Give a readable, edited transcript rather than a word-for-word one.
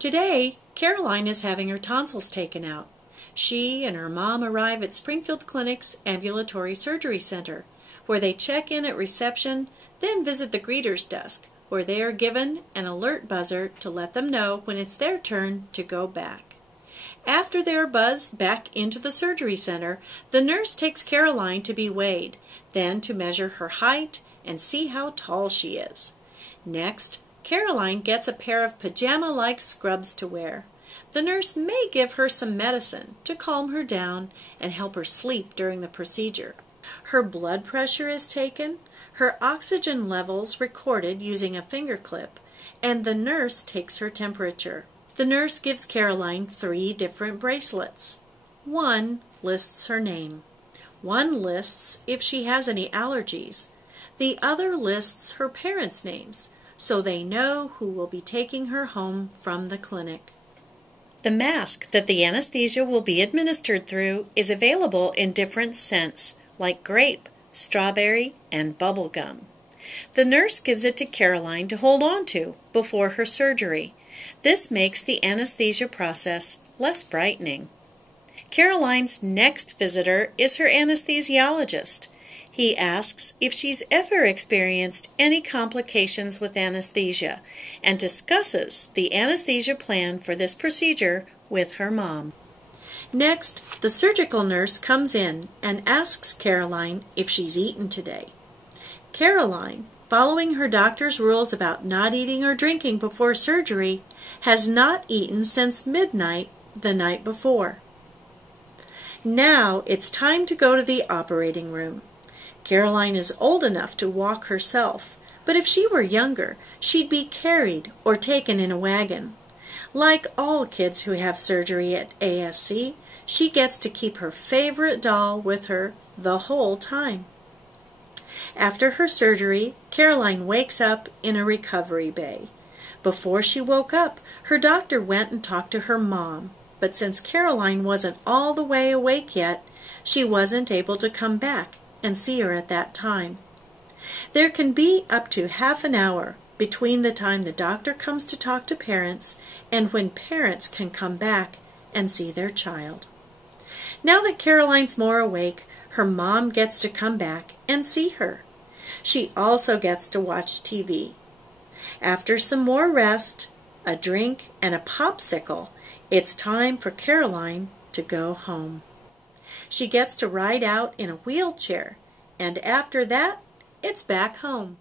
Today, Caroline is having her tonsils taken out. She and her mom arrive at Springfield Clinic's Ambulatory Surgery Center, where they check in at reception, then visit the greeter's desk, where they are given an alert buzzer to let them know when it's their turn to go back. After they are buzzed back into the surgery center, the nurse takes Caroline to be weighed, then to measure her height and see how tall she is. Next, Caroline gets a pair of pajama-like scrubs to wear. The nurse may give her some medicine to calm her down and help her sleep during the procedure. Her blood pressure is taken, her oxygen levels recorded using a finger clip, and the nurse takes her temperature. The nurse gives Caroline 3 different bracelets. One lists her name. One lists if she has any allergies. The other lists her parents' names, so they know who will be taking her home from the clinic. The mask that the anesthesia will be administered through is available in different scents, like grape, strawberry, and bubble gum. The nurse gives it to Caroline to hold on to before her surgery. This makes the anesthesia process less frightening. Caroline's next visitor is her anesthesiologist. He asks if she's ever experienced any complications with anesthesia and discusses the anesthesia plan for this procedure with her mom. Next, the surgical nurse comes in and asks Caroline if she's eaten today. Caroline, following her doctor's rules about not eating or drinking before surgery, has not eaten since midnight the night before. Now it's time to go to the operating room. Caroline is old enough to walk herself, but if she were younger, she'd be carried or taken in a wagon. Like all kids who have surgery at ASC, she gets to keep her favorite doll with her the whole time. After her surgery, Caroline wakes up in a recovery bay. Before she woke up, her doctor went and talked to her mom, but since Caroline wasn't all the way awake yet, she wasn't able to come back and see her at that time. There can be up to half an hour between the time the doctor comes to talk to parents and when parents can come back and see their child. Now that Caroline's more awake, her mom gets to come back and see her. She also gets to watch TV. After some more rest, a drink, and a popsicle, it's time for Caroline to go home. She gets to ride out in a wheelchair, and after that, it's back home.